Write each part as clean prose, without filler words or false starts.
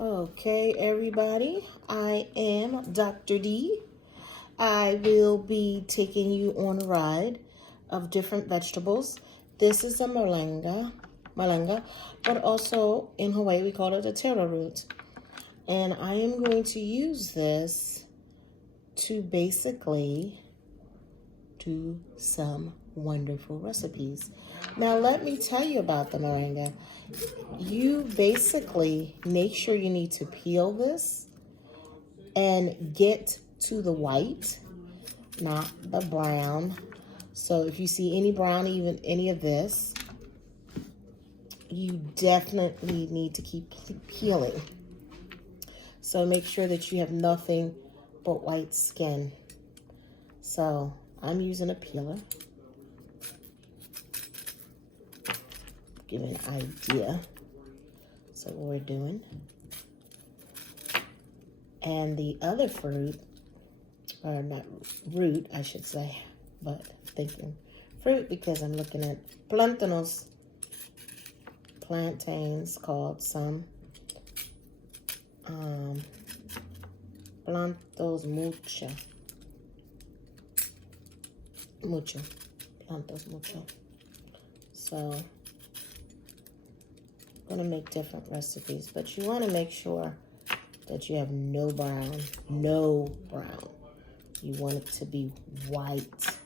Okay, everybody, I am Dr. D. I will be taking you on a ride of different vegetables. This is a malanga, but also in Hawaii we call it a taro root. And I am going to use this to basically do some wonderful recipes. Now let me tell you about the malanga. You basically make sure you need to peel this and get to the white, not the brown. So if you see any brown, even any of this, you definitely need to keep peeling. So make sure that you have nothing but white skin. So I'm using a peeler. Give you an idea. So what we're doing. And the other fruit, or not root, I should say, but thinking fruit because I'm looking at plantains called some. Plantos mucho. So I'm gonna make different recipes, but you want to make sure that you have no brown. You want it to be white.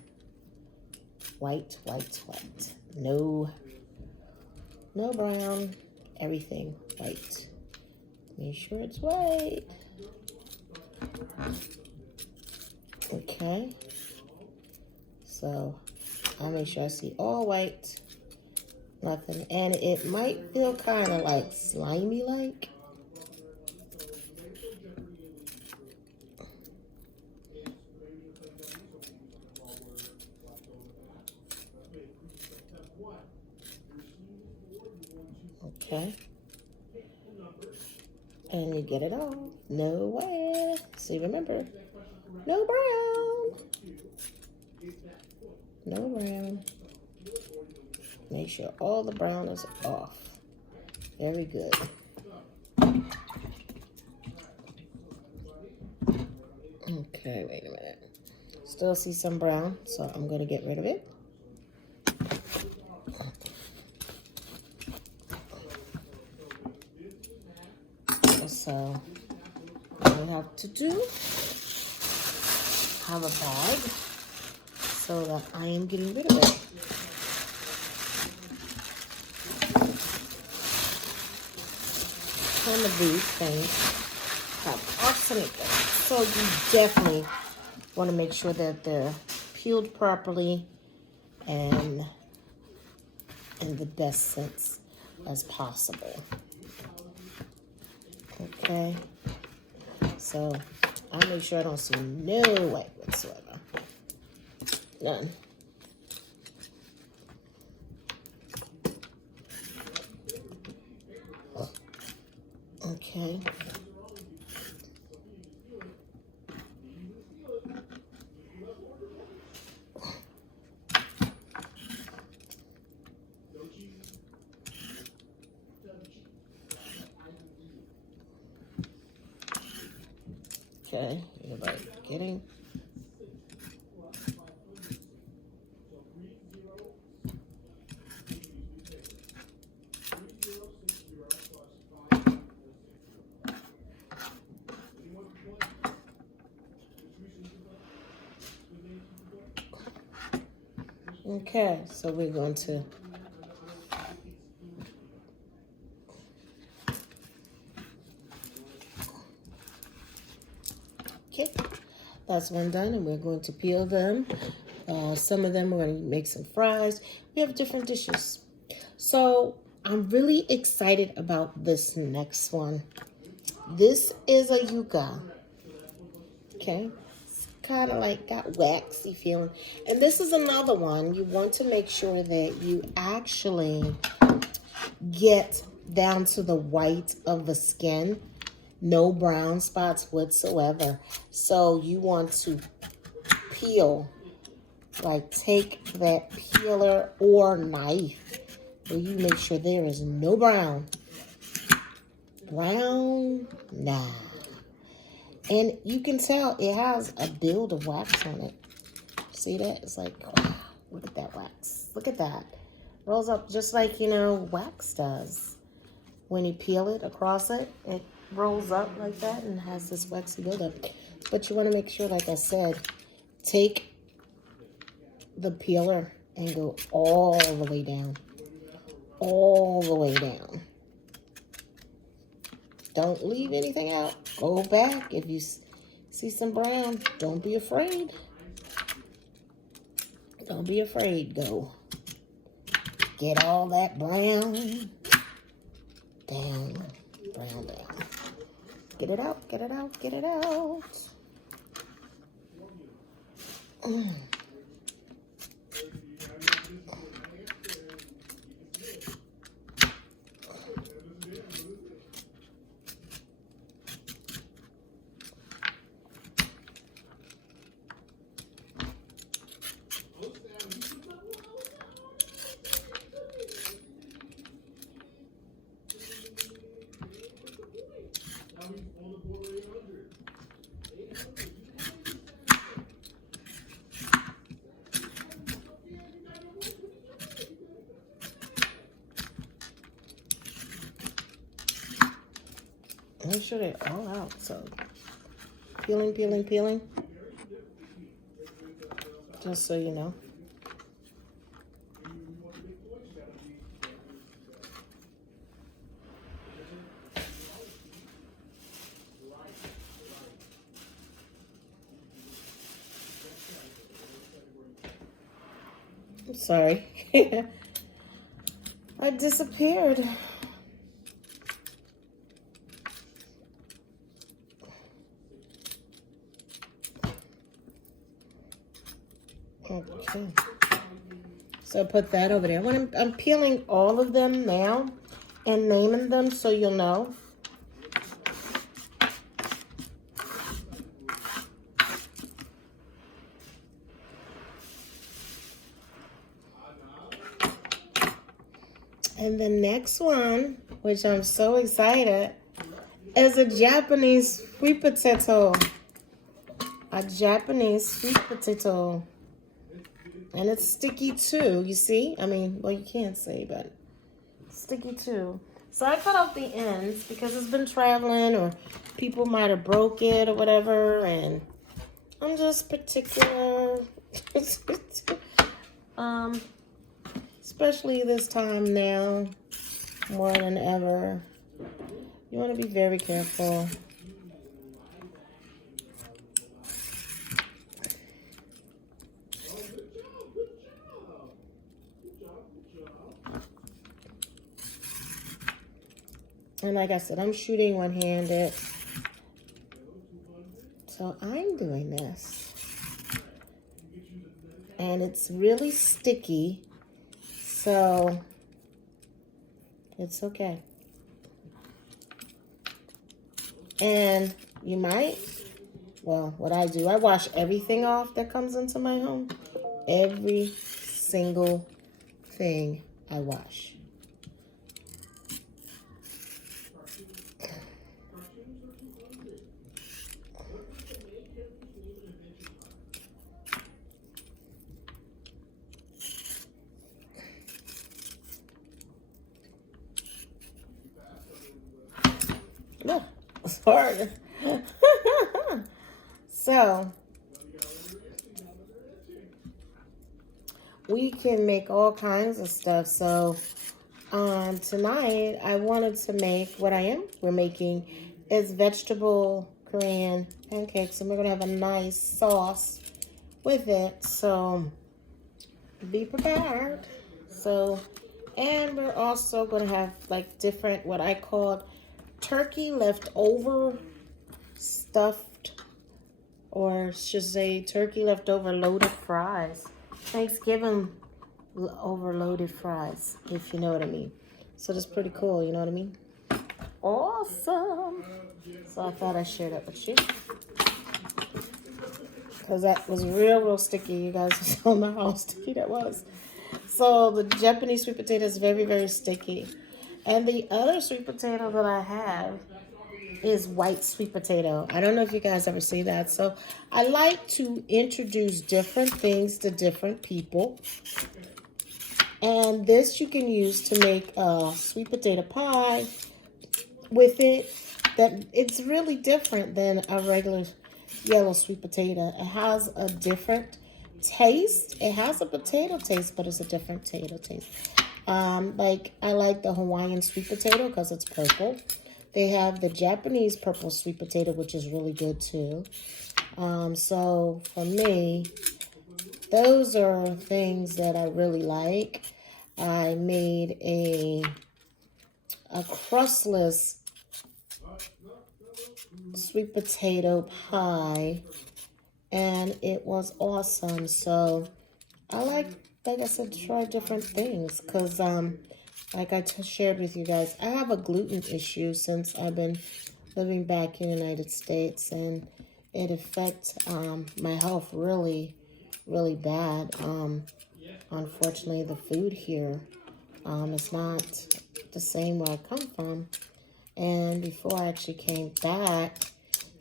No brown, everything white. Make sure it's white. Okay. So I'll make sure I see all white. Nothing. And it might feel kind of like slimy like. Okay. And you get it all. No way. See, remember, no brown. No brown. Make sure all the brown is off. Very good. Okay, wait a minute. Still see some brown, so I'm going to get rid of it. So all I have to do, have a bag so that I am getting rid of it. Some of these things have arsenic in it, so you definitely want to make sure that they're peeled properly and in the best sense as possible. Okay, so I make sure I don't see no white whatsoever. None. Okay. Okay, everybody getting. Okay, so we're going to that's one done, and we're going to peel them. Some of them we're going to make some fries. We have different dishes. So I'm really excited about this next one. This is a yuca. Okay. It's kind of like got waxy feeling. And this is another one. You want to make sure that you actually get down to the white of the skin. No brown spots whatsoever. So you want to peel. Like take that peeler or knife where you make sure there is no brown. brown? Nah. And you can tell it has a build of wax on it. See that? It's like, wow, look at that wax. Look at that. Rolls up just like, you know, wax does. When you peel it across it, it rolls up like that and has this waxy buildup. But you want to make sure, like I said, take the peeler and go all the way down. All the way down. Don't leave anything out. Go back. If you see some brown, don't be afraid. Don't be afraid. Go. Get all that brown down. Brown down. Get it out. Get it out. Get it out. Make sure they're all out. So peeling, peeling, peeling. Just so you know. I'm sorry. I disappeared. Okay. So put that over there. I'm peeling all of them now and naming them so you'll know. And the next one, which I'm so excited, is a Japanese sweet potato. A Japanese sweet potato. And it's sticky too, you see? I mean, well, you can't see, but sticky too. So I cut off the ends because it's been traveling or people might have broke it or whatever. And I'm just particular. Especially this time now, more than ever. You want to be very careful. And like I said, I'm shooting one-handed. So I'm doing this. And it's really sticky. So it's okay. And you might, well, what I do, I wash everything off that comes into my home. Every single thing I wash. Look, it's hard. So, we can make all kinds of stuff. So, tonight I wanted to make we're making is vegetable Korean pancakes, and we're gonna have a nice sauce with it. So, be prepared. So, and we're also gonna have like different what I called turkey leftover stuffed, or should say turkey leftover loaded fries. Thanksgiving overloaded fries, if you know what I mean. So that's pretty cool, you know what I mean? Awesome. So I thought I'd share that with you. Because that was real sticky. You guys don't know how sticky that was. So the Japanese sweet potato is very, very sticky. And the other sweet potato that I have is white sweet potato. I don't know if you guys ever see that. So I like to introduce different things to different people. And this you can use to make a sweet potato pie with it. That it's really different than a regular yellow sweet potato. It has a different taste. It has a potato taste, but it's a different potato taste. Like I like the Hawaiian sweet potato because it's purple. They have the Japanese purple sweet potato, which is really good too. So for me, those are things that I really like. I made a crustless sweet potato pie, and it was awesome. So I like I said, to try different things because, like I shared with you guys, I have a gluten issue since I've been living back in the United States, and it affects my health really, really bad. Unfortunately, the food here is not the same where I come from. And before I actually came back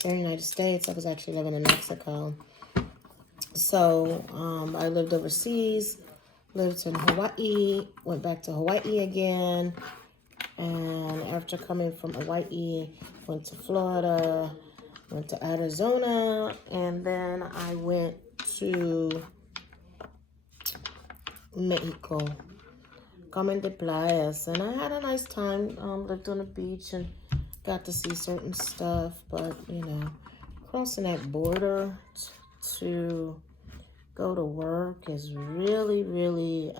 here in the United States, I was actually living in Mexico. So I lived overseas, lived in Hawaii, went back to Hawaii again. And after coming from Hawaii, went to Florida, went to Arizona, and then I went to Mexico, Carmen de Playas, and I had a nice time. Lived on the beach and got to see certain stuff, but you know, crossing that border to go to work is really, really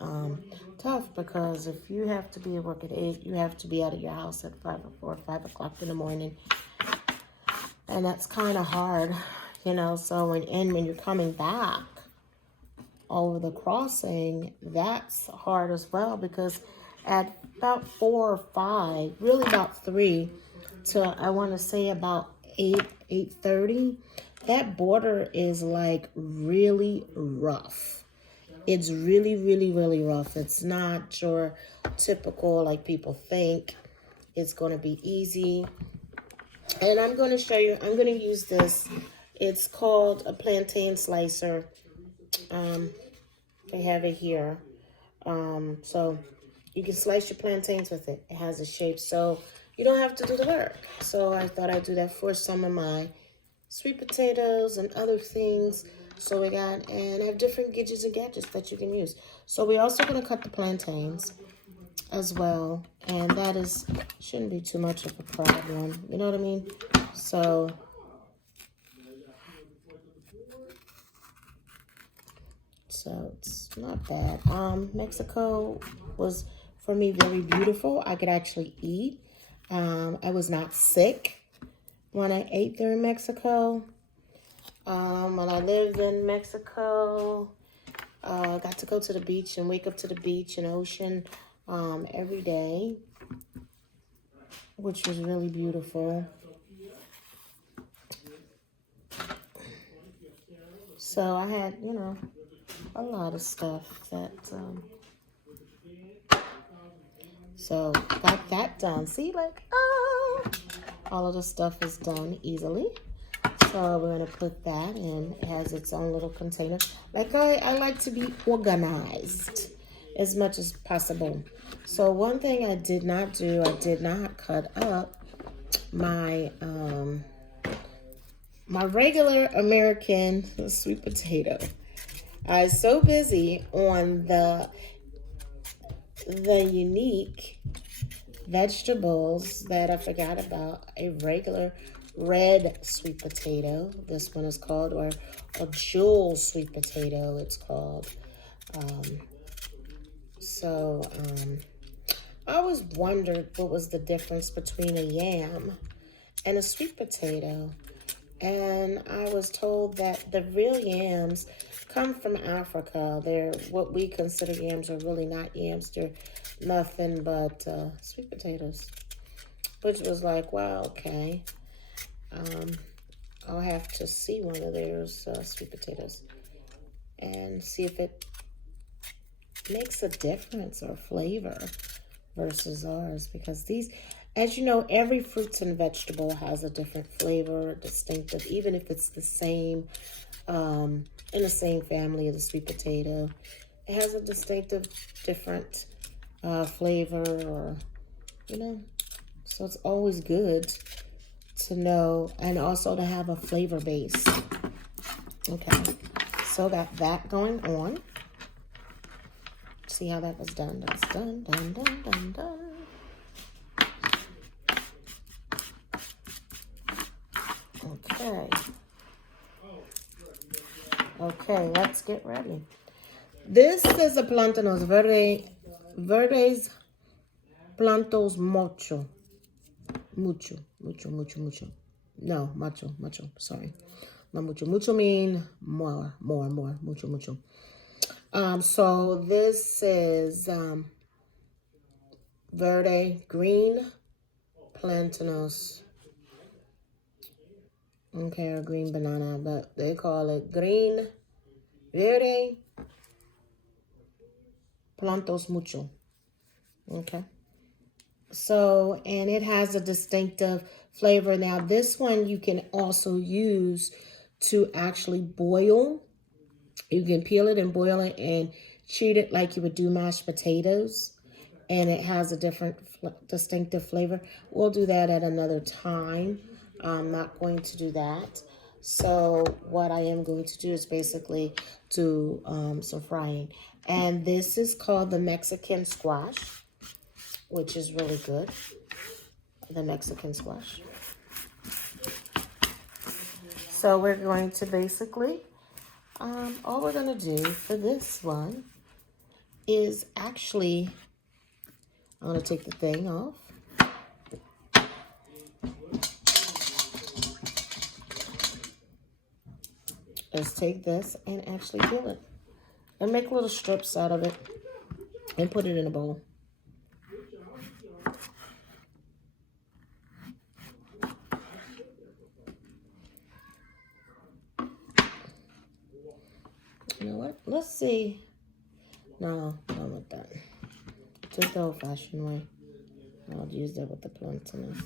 tough, because if you have to be at work at 8, you have to be out of your house at 5 or 5 o'clock in the morning, and that's kind of hard, you know. So when you're coming back over the crossing, that's hard as well, because at about 4 or 5, really about 3 to, I want to say, about 8:30, that border is like really rough. It's really, really, really rough. It's not your typical, like people think it's going to be easy. And I'm going to show you, I'm going to use this. It's called a plantain slicer. I have it here. So you can slice your plantains with it. It has a shape, so you don't have to do the work. So I thought I'd do that for some of my sweet potatoes and other things. So we got, and I have different gadgets and gadgets that you can use. So we're also going to cut the plantains as well. And that shouldn't be too much of a problem. You know what I mean? So it's not bad. Mexico was, for me, very beautiful. I could actually eat. I was not sick when I ate there in Mexico. When I lived in Mexico, got to go to the beach and wake up to the beach and ocean every day, which was really beautiful. So I had, you know, a lot of stuff that, so got that done. See, like, all of the stuff is done easily. So we're going to put that in. It has its own little container. Like I like to be organized as much as possible. So one thing I did not do, I did not cut up my my regular American sweet potato. I was so busy on the unique vegetables that I forgot about a regular red sweet potato. This one is called, or a jewel sweet potato, it's called. I always wondered what was the difference between a yam and a sweet potato. And I was told that the real yams come from Africa. They're what we consider yams are really not yams. They're nothing but sweet potatoes. Which was like, wow, okay. I'll have to see one of theirs sweet potatoes and see if it makes a difference or flavor. versus ours, because these, as you know, every fruits and vegetable has a different flavor, distinctive, even if it's the same, in the same family of the sweet potato. It has a distinctive, different flavor, or, you know, so it's always good to know, and also to have a flavor base. Okay, so got that going on. See how that was done? That's done, done, done, done, done. Okay. Okay, let's get ready. This is a plantanos verdes plantos mucho. Mucho. No, mucho, sorry. Not mucho. Mucho mean more, mucho. So this is verde, green plantanos. Okay, or green banana, but they call it green verde plantos mucho. Okay. So, and it has a distinctive flavor. Now, this one you can also use to actually boil. You can peel it and boil it and treat it like you would do mashed potatoes. And it has a different distinctive flavor. We'll do that at another time. I'm not going to do that. So what I am going to do is basically do some frying. And this is called the Mexican squash, which is really good. The Mexican squash. So we're going to basically, all we're going to do for this one is actually, I'm going to take the thing off. Let's take this and actually peel it. And make little strips out of it and put it in a bowl. You know what? Let's see. No, I don't want that. Just the old-fashioned way. I'll use that with the plantains.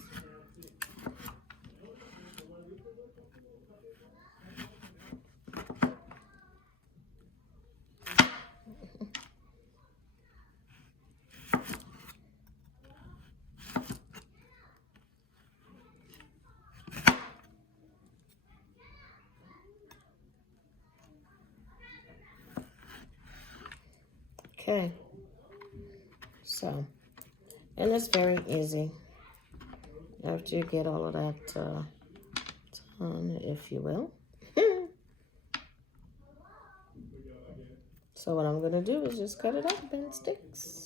Okay. So, and it's very easy. After you get all of that done, if you will. So what I'm going to do is just cut it up in sticks.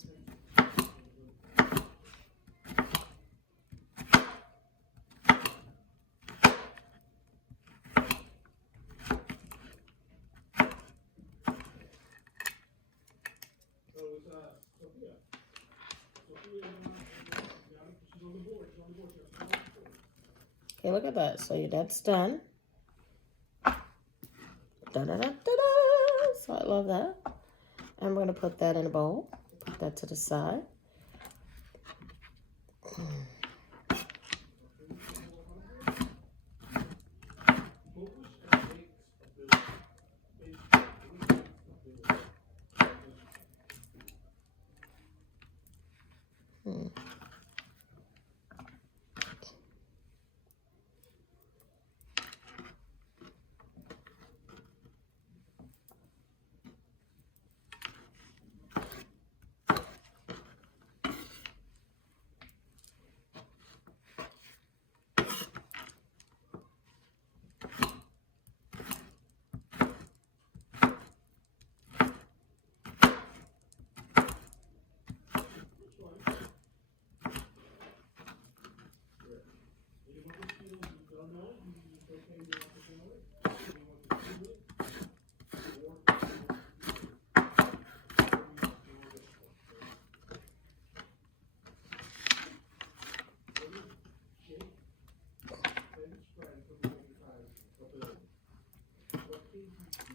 Okay, look at that. So that's done. Da-da-da-da-da. So I love that. I'm going to put that in a bowl. Put that to the side.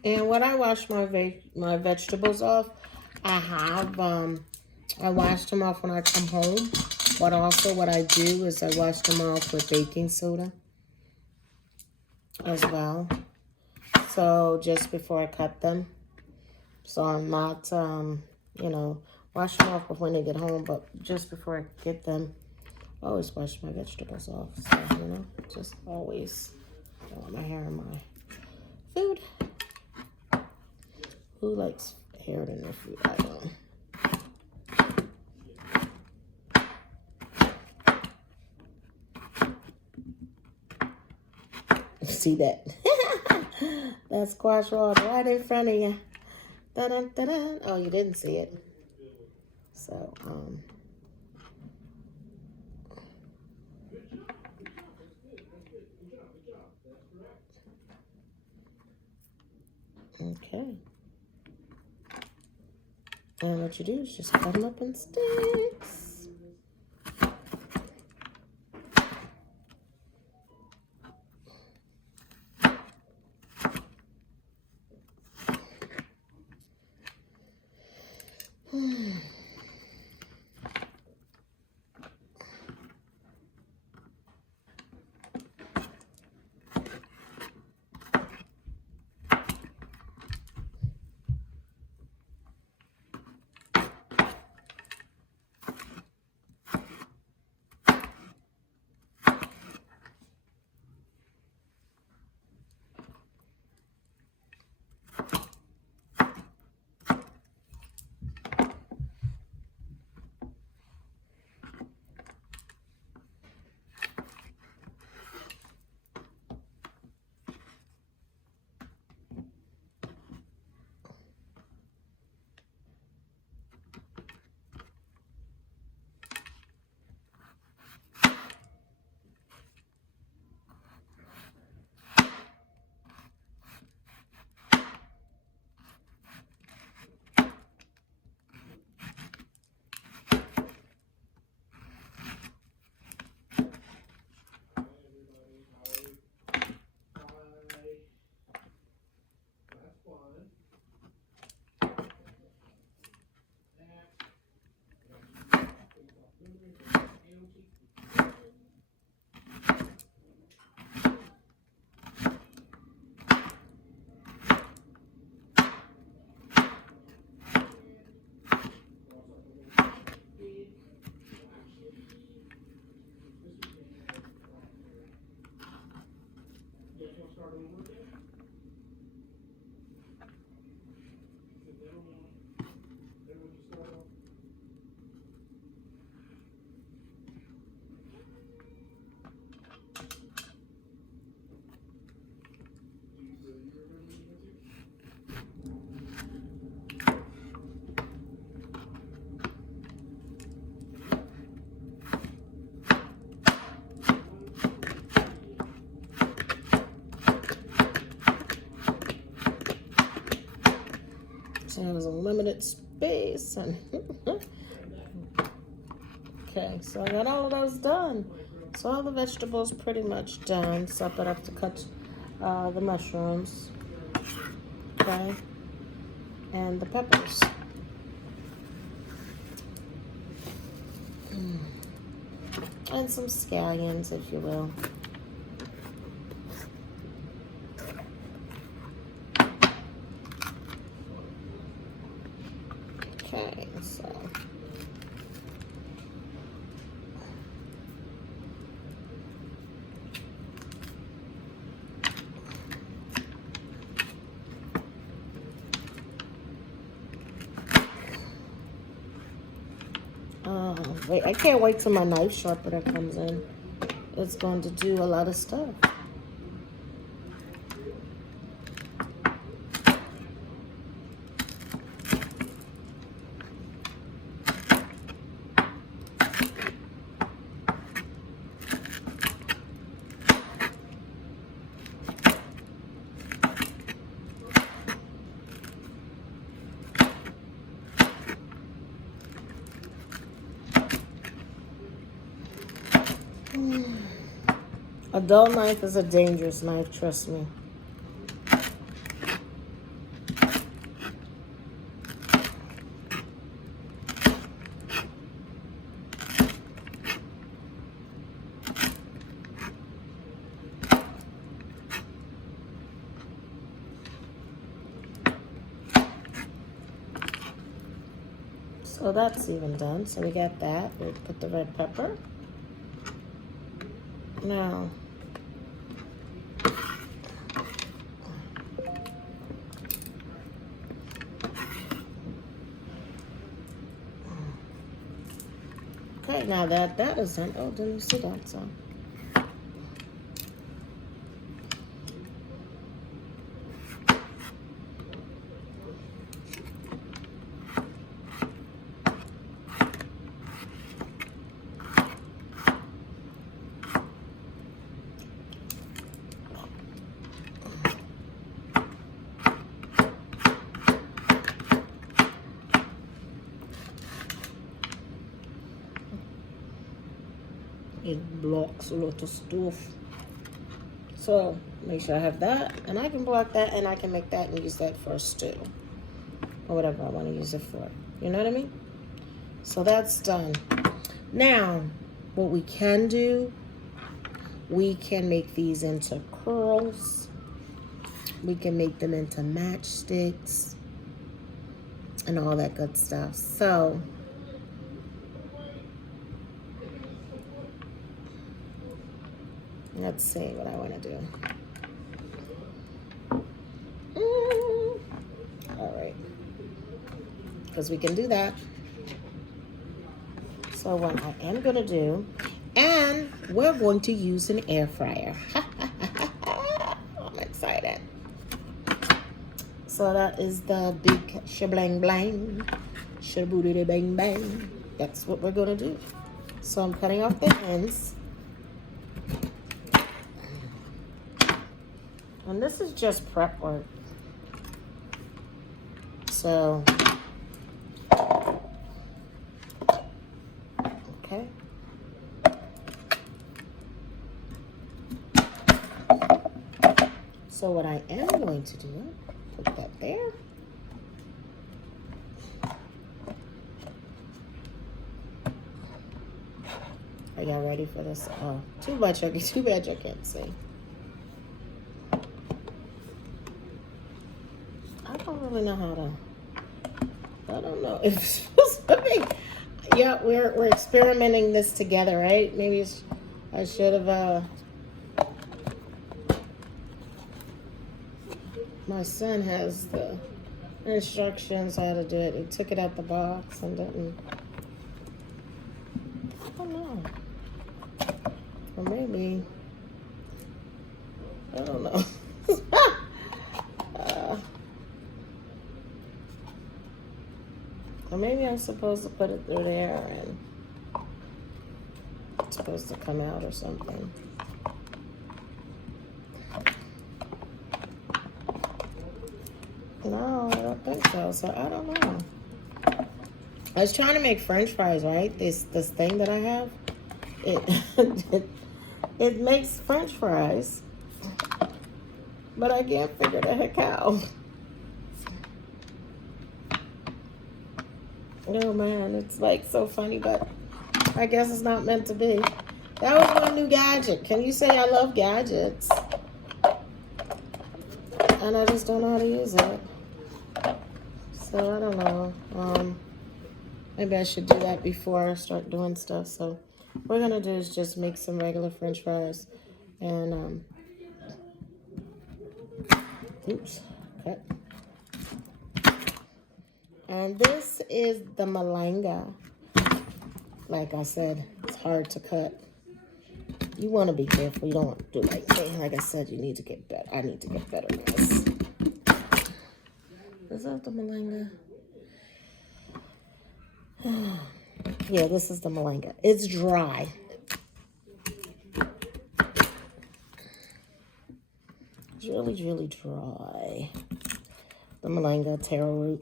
And when I wash my vegetables off, I have I wash them off when I come home, but also what I do is I wash them off with baking soda as well. So just before I cut them, so I'm not, you know, wash them off when they get home, but just before I get them, I always wash my vegetables off. So, you know, just always don't want my hair in my food. Who likes hair in their food? I don't. See that? That squash rolled right in front of you. Da-dun, da-dun. Oh, you didn't see it. So, okay. And what you do is just cut them up in sticks. So there's a limited space. And okay, so I got all of those done. So all the vegetables pretty much done. So I have to cut the mushrooms, okay, and the peppers. And some scallions, if you will. Okay, so wait, I can't wait till my knife sharpener comes in. It's going to do a lot of stuff. A dull knife is a dangerous knife, trust me. So that's even done. So we got that. We'll put the red pepper. Now, okay, now that is done. Oh, didn't you see that? So. It blocks a lot of stuff. So make sure I have that, and I can block that, and I can make that and use that for a stew or whatever I want to use it for. You know what I mean? So that's done. Now, what we can do, we can make these into curls. We can make them into matchsticks and all that good stuff. So let's see what I want to do. All right. Because we can do that. So what I am going to do, and we're going to use an air fryer. I'm excited. So that is the big shablang blang. Shaboodity bang bang. That's what we're going to do. So I'm cutting off the ends. And this is just prep work. So, okay. So what I am going to do, put that there. Are y'all ready for this? Oh, too bad you can't see. I don't really know how to. I don't know if it's supposed to be. Yeah, we're experimenting this together, right? Maybe I should have. My son has the instructions how to do it. He took it out the box and didn't. I don't know. Or maybe. I don't know. Or maybe I'm supposed to put it through there and it's supposed to come out or something. No, I don't think so. So I don't know. I was trying to make French fries, right? This thing that I have, it makes French fries, but I can't figure the heck out. Oh man, it's like so funny, but I guess it's not meant to be. That was my new gadget. Can you say I love gadgets? And I just don't know how to use it. So I don't know. Maybe I should do that before I start doing stuff. So what we're gonna do is just make some regular French fries, and oops, cut. And this is the Malanga. Like I said, it's hard to cut. You want to be careful. You don't want to do like me. Like I said, you need to get better. I need to get better at this. Is that the Malanga? Yeah, this is the Malanga. It's dry. It's really, really dry. The Malanga taro root.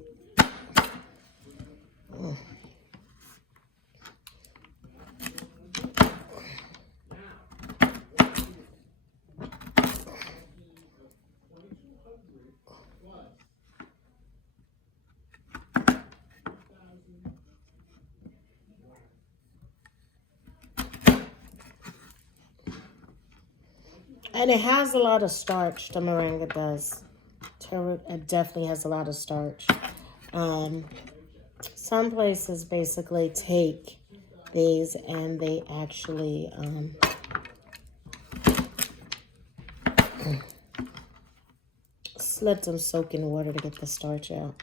And it has a lot of starch, the moringa does. Taro, it definitely has a lot of starch. Some some places basically take these and they actually let them soak in water to get the starch out.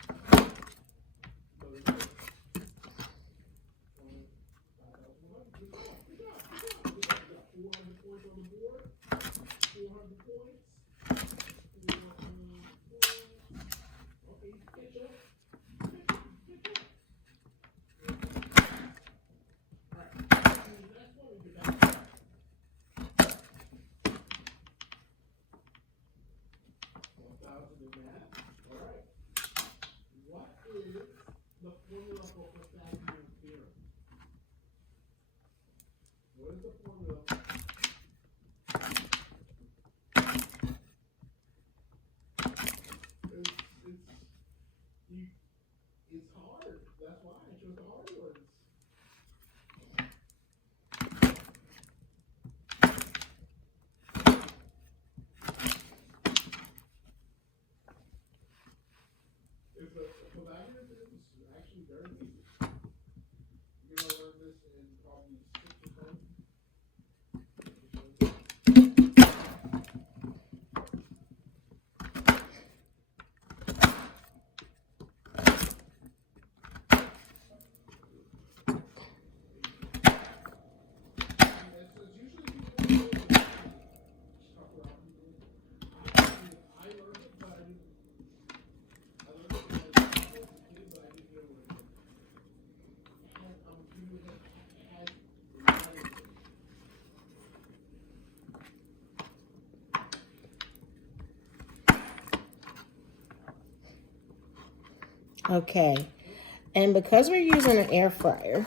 Okay, and because we're using an air fryer,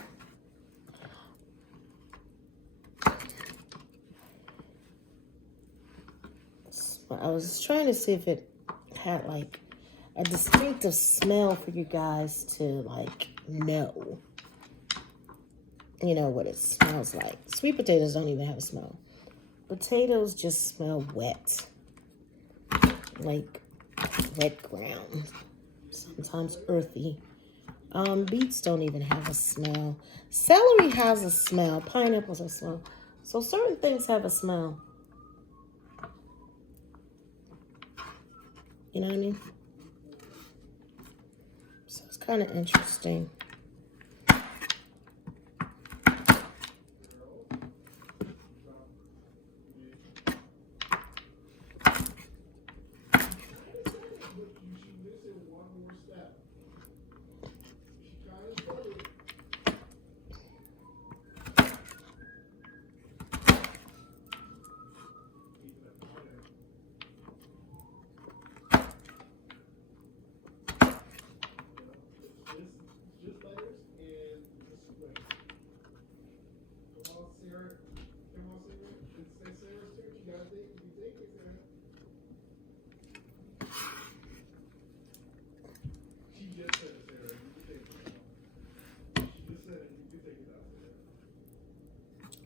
I was trying to see if it had like a distinctive smell for you guys to like know, you know, what it smells like. Sweet potatoes don't even have a smell. Potatoes just smell wet, like wet ground, sometimes earthy. Beets don't even have a smell. Celery has a smell. Pineapples have a smell. So certain things have a smell. You know what I mean? So it's kind of interesting.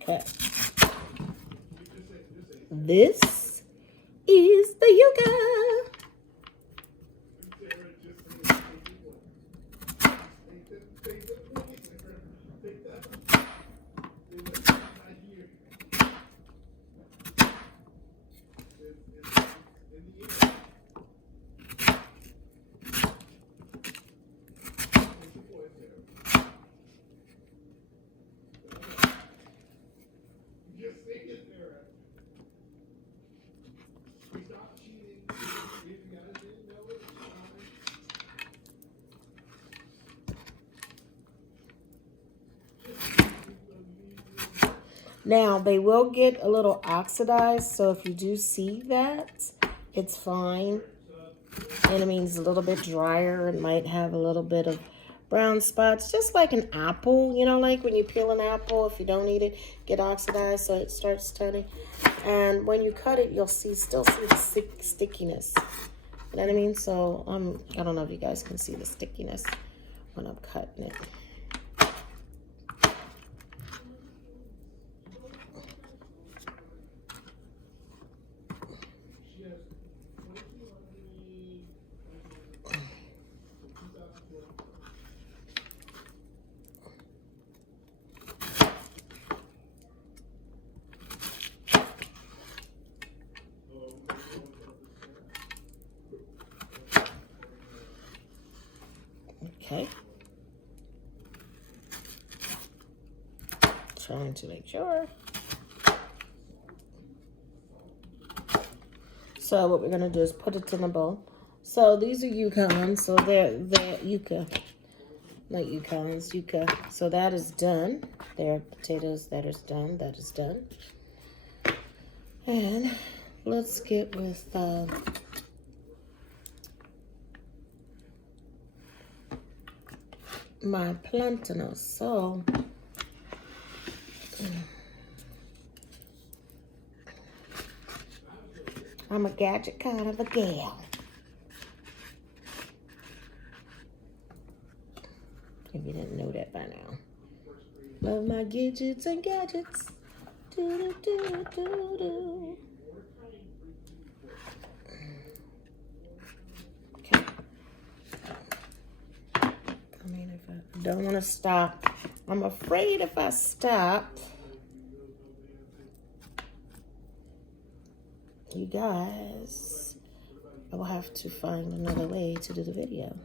Okay. This is the yuca. Now, they will get a little oxidized, so if you do see that, it's fine. And it means a little bit drier. It might have a little bit of brown spots, just like an apple. You know, like when you peel an apple, if you don't eat it, get oxidized, so it starts turning. And when you cut it, you'll still see the stickiness. You know what I mean? So I don't know if you guys can see the stickiness when I'm cutting it. Okay. Trying to make sure. So what we're gonna do is put it in a bowl. So these are Yukons. So they're yucca, not Yukons, yucca. So that is done. There are potatoes. That is done. That is done. And let's get with my plantains. So I'm a gadget kind of a gal. If you didn't know that by now. Love my gadgets and gadgets. Do, do, do, do, do. Okay. I mean, if I don't want to stop, I'm afraid if I stop, you guys, I will have to find another way to do the video.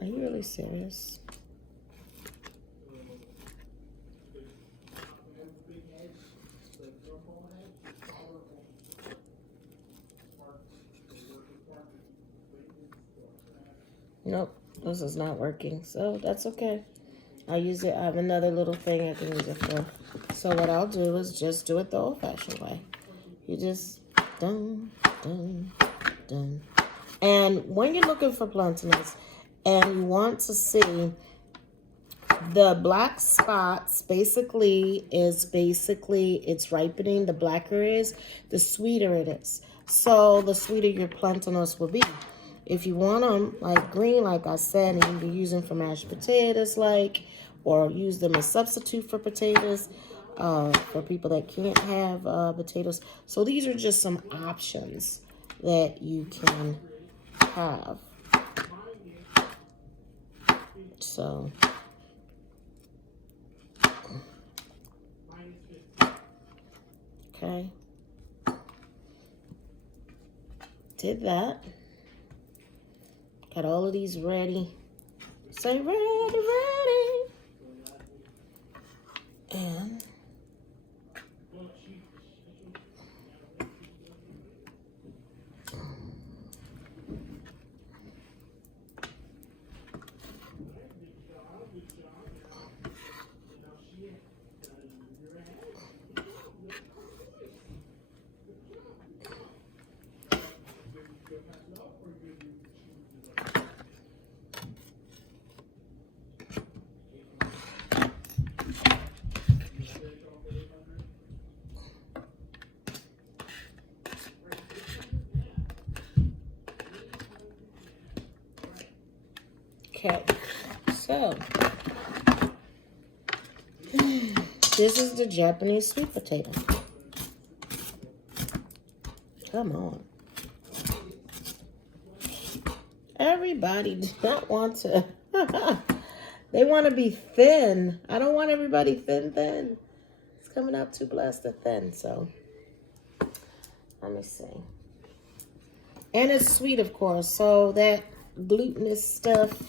Are you really serious? Nope, this is not working, so that's okay. I have another little thing I can use it for. So what I'll do is just do it the old-fashioned way. You just dun, dun, dun. And when you're looking for plantains and you want to see the black spots, it's ripening. The blacker it is, the sweeter it is. So the sweeter your plantains will be. If you want them like green, like I said, and you can use them for mashed potatoes, or use them as substitute for potatoes, for people that can't have potatoes. So these are just some options that you can have. So okay, did that. Got all of these ready. Say ready, ready. And okay, so this is the Japanese sweet potato. Come on. Everybody does not want to. They want to be thin. I don't want everybody thin. It's coming out too blasted thin, so let me see. And it's sweet, of course, so that glutinous stuff.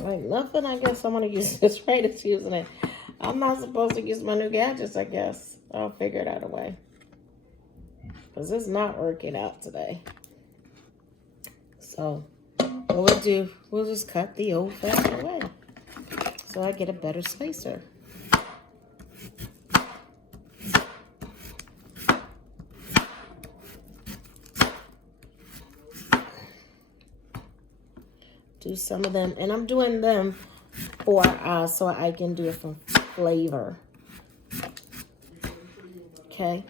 Like nothing, I guess I'm gonna use this right. It's using it. I'm not supposed to use my new gadgets, I guess. I'll figure it out a way. Because it's not working out today. So, what we'll do, we'll just cut the old-fashioned way. So I get a better slicer. Do some of them, and I'm doing them for so I can do it for flavor. Okay,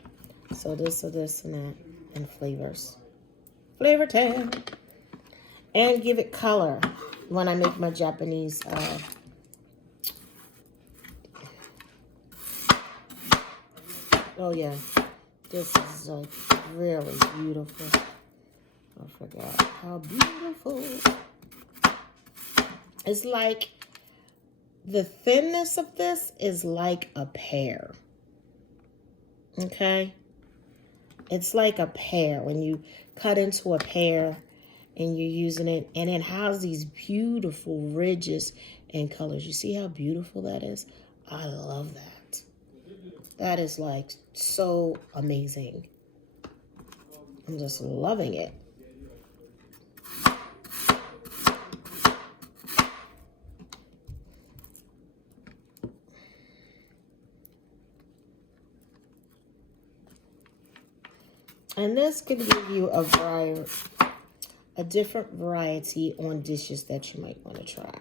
so this and that, and flavors. flavor tan, and give it color when I make my Japanese. Oh yeah, this is like really beautiful. I forgot how beautiful. It's like the thinness of this is like a pear. Okay, it's like a pear when you cut into a pear and you're using it, and it has these beautiful ridges and colors. You see how beautiful that is? I love that. That is like so amazing. I'm just loving it. And this could give you a different variety on dishes that you might want to try.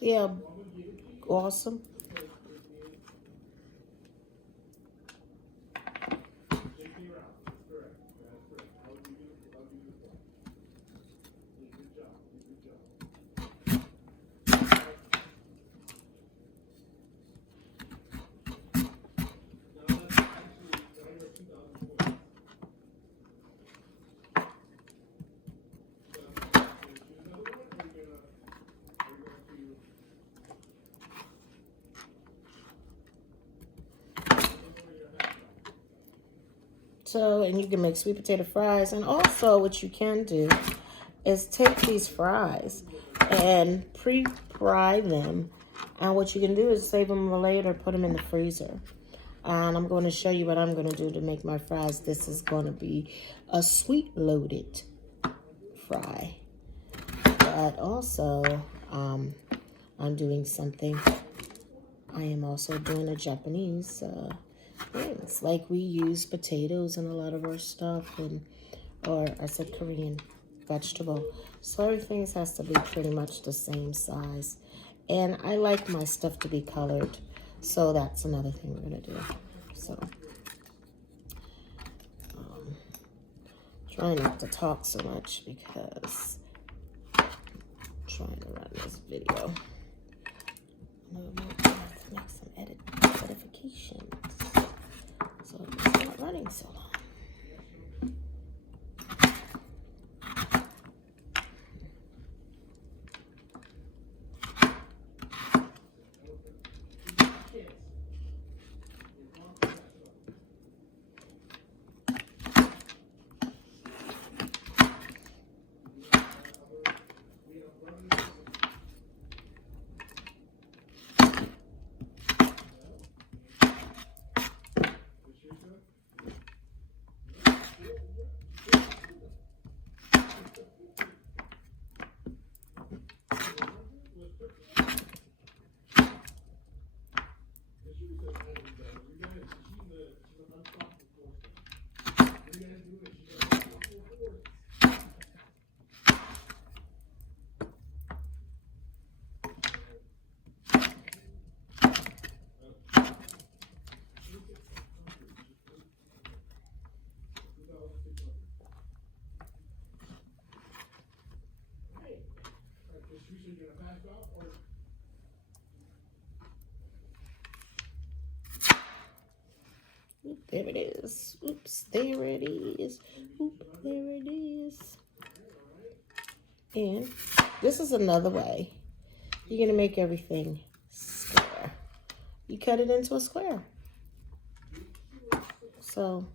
Yeah, awesome. So, and you can make sweet potato fries. And also what you can do is take these fries and pre-fry them. And what you can do is save them for later, put them in the freezer. And I'm going to show you what I'm going to do to make my fries. This is going to be a sweet loaded fry. But also, I'm doing something. I am also doing a Japanese things. Like we use potatoes in a lot of our stuff, or I said Korean vegetable. So everything has to be pretty much the same size. And I like my stuff to be colored. So that's another thing we're going to do. So, trying not to talk so much because I'm trying to run this video. Make some edifications so it's not running so long. Oop, there it is. Oops, there it is. Oop, there it is. And this is another way. You're going to make everything square. You cut it into a square. So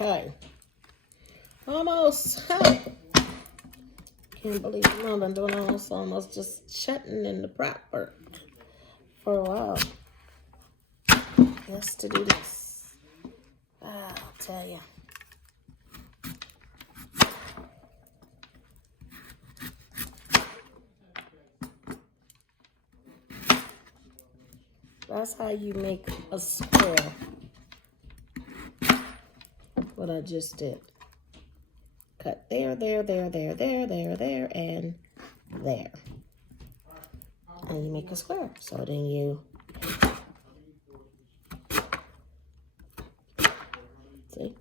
okay. Almost. Can't believe I've been doing almost just chatting in the prop work for a while. Just to do this. I'll tell you. That's how you make a square. What I just did. Cut there, there, there, there, there, there, there, and there. And you make a square. So then you see.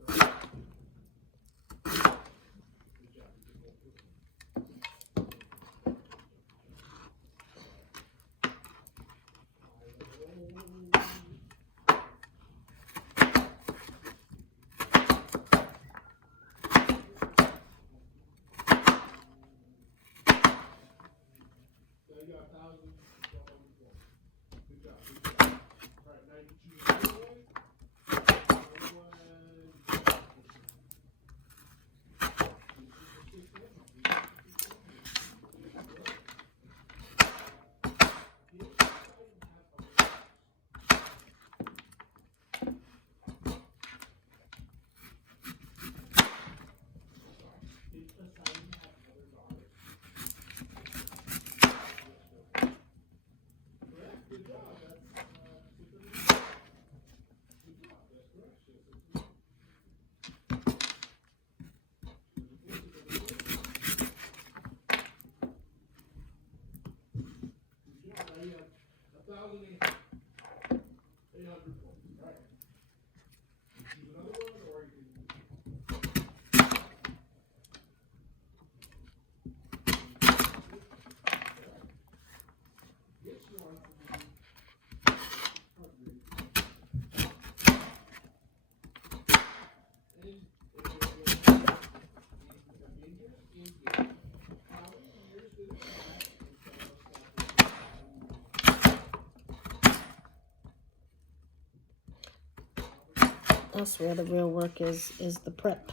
That's where the real work is the prep.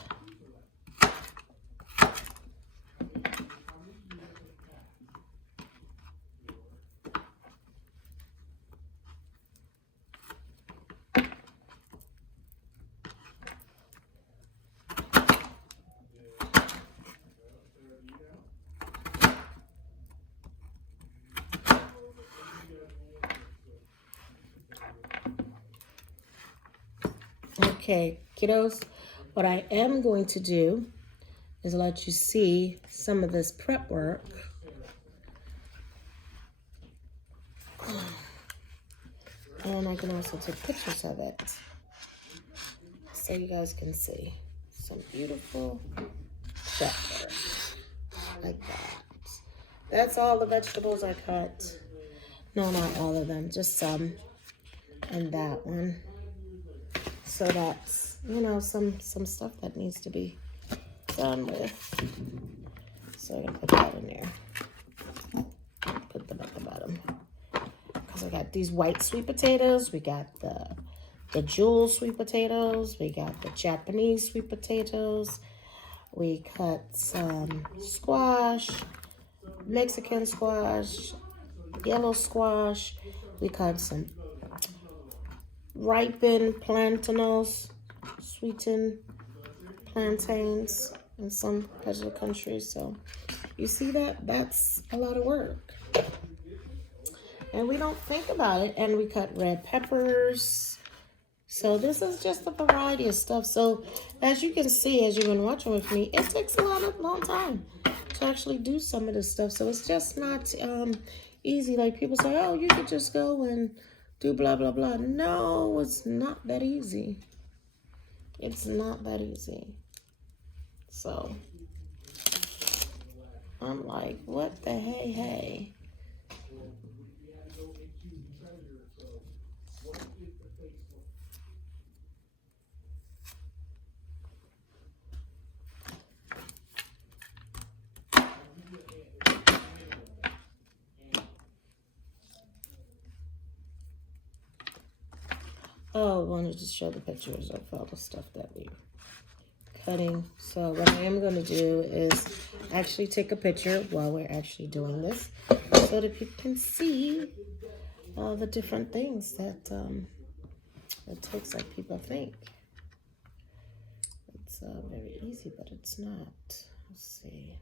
Okay, kiddos, what I am going to do is let you see some of this prep work. And I can also take pictures of it so you guys can see some beautiful prep work like that. That's all the vegetables I cut. No, not all of them, just some. And that one. So that's, you know, some stuff that needs to be done with. So I'm gonna put that in there. Put them at the bottom. Because I got these white sweet potatoes. We got the jewel sweet potatoes. We got the Japanese sweet potatoes. We cut some squash, Mexican squash, yellow squash. We cut some ripened plantains, sweetened plantains in some parts of the country. So you see that? That's a lot of work. And we don't think about it. And we cut red peppers. So this is just a variety of stuff. So as you can see, as you've been watching with me, it takes a long time to actually do some of this stuff. So it's just not easy. Like people say, oh, you could just go and do blah, blah, blah. No, it's not that easy. It's not that easy. So I'm like, what the hey? Oh, I wanted to show the pictures of all the stuff that we're cutting. So what I am going to do is actually take a picture while we're actually doing this so that people can see all the different things that it takes, like people think. It's very easy, but it's not. Let's see.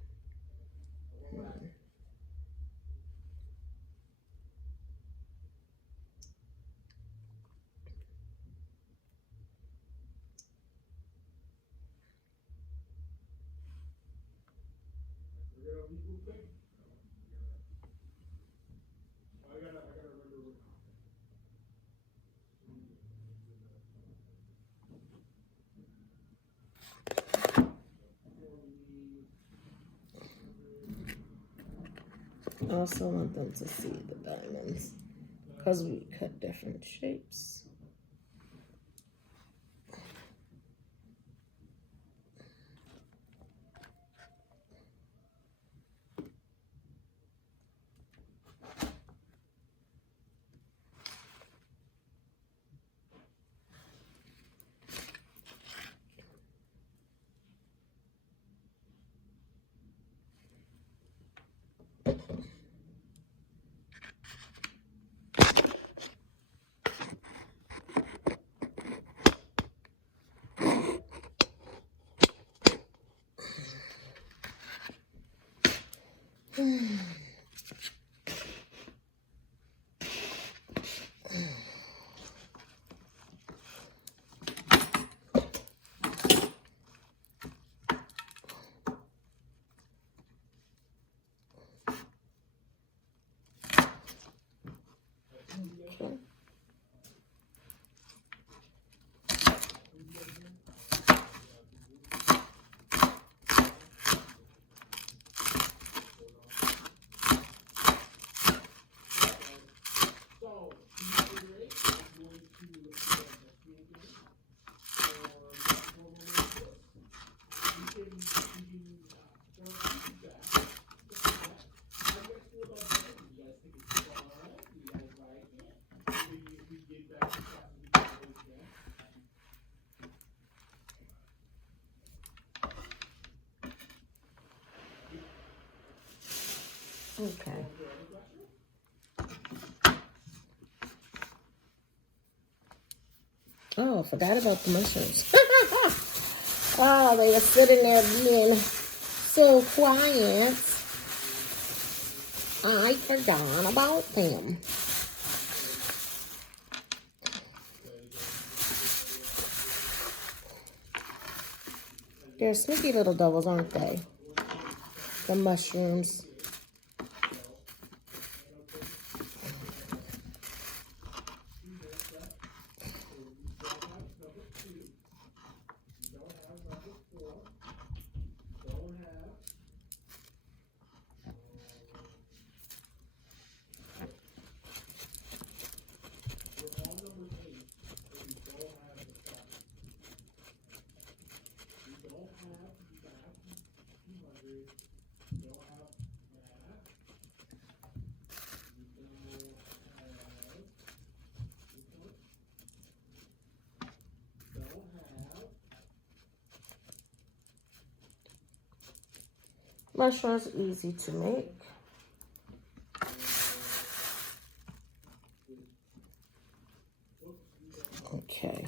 I also want them to see the diamonds because we cut different shapes. Okay. Okay. Oh, I forgot about the mushrooms. Oh, they were sitting there being so quiet. I forgot about them. They're sneaky little devils, aren't they? The mushrooms. Mushrooms easy to make. Okay.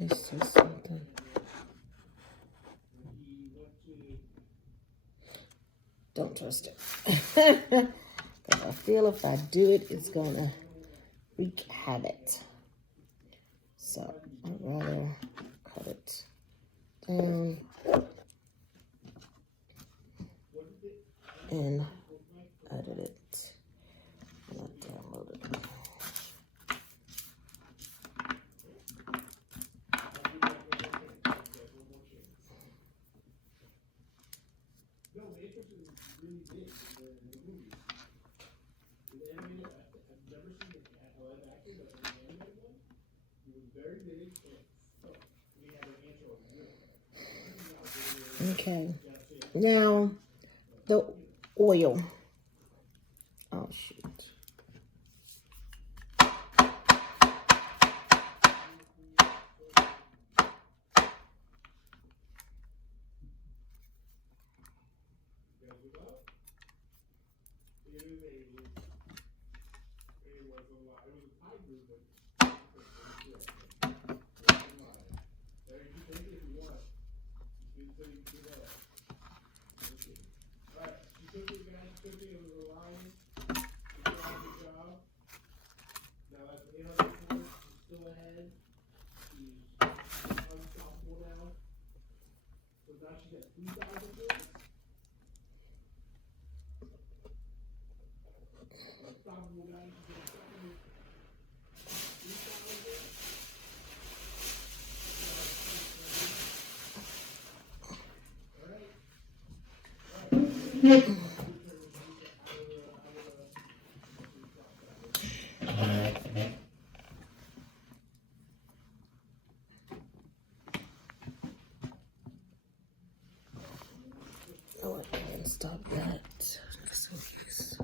Let me see something. Don't trust it. Because I feel if I do it, it's going to wreak havoc. So I'd rather cut it down and edit it. Not download it. Okay, now the oil. Oh, shoot. Oh, I can stop that. So use.